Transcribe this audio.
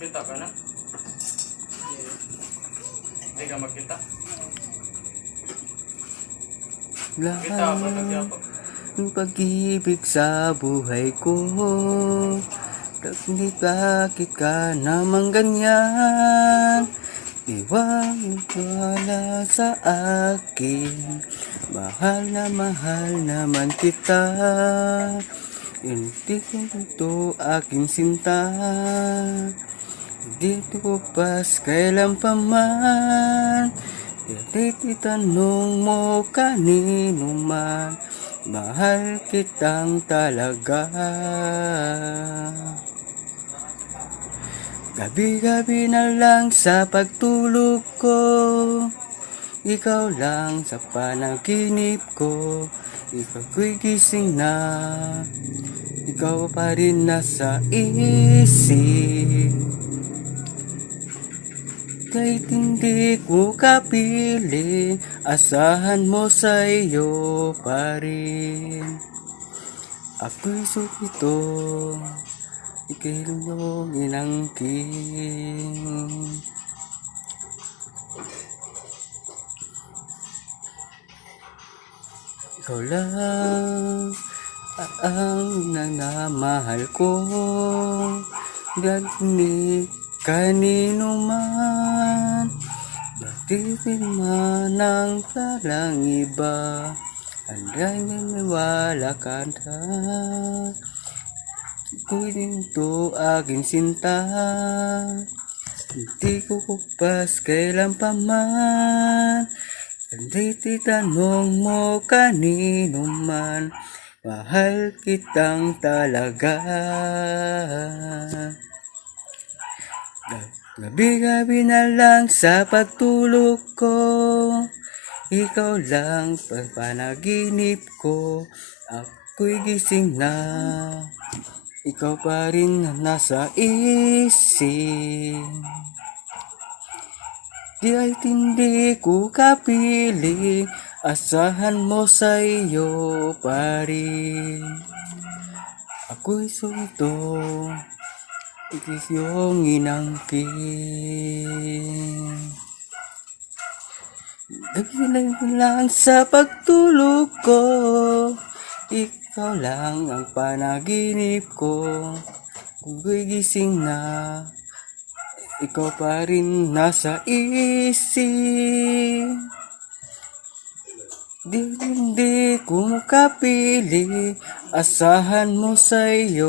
Kita ka na? Hindi ka magkita? Kita pa nagyapag. Ang pag-ibig sa buhay ko, bakit ka naman ganyan? Iwala sa akin, mahal naman kita. Hindi ko ito aking sinta, hindi ko pas kailan pa man. Itanong mo kanino man, mahal kitang talaga. Gabi-gabi na lang sa pagtulog ko, ikaw lang sa panaginip ko. Ikaw ko'y gising na, ikaw pa rin nasa isip. Kahit hindi ko kapiling, asahan mo sa iyo pa rin. Ako'y sukito, ika'y yung inangkin. Ikaw lang ang nanamahal ko, gani kanino man. Bakit man ang talang iba, handang naniwala ka na. Iko'y dinto aking sinta, hindi ko kupas kailan pa man. Hindi titanong mo kanino man, mahal kitang talaga. Gabi-gabi na lang sa pagtulog ko, ikaw lang panaginip ko. Ako'y gising na, ikaw pa rin nasa isip. Di ay hindi ko kapili, asahan mo sa iyo pa rin. Ako'y sumito, ikis yung inangkin. Gabi lang sa pagtulog ko, ikaw lang ang panaginip ko. Kung gising na, ikaw pa rin nasa isip. Di hindi ko makapili, asahan mo sa iyo.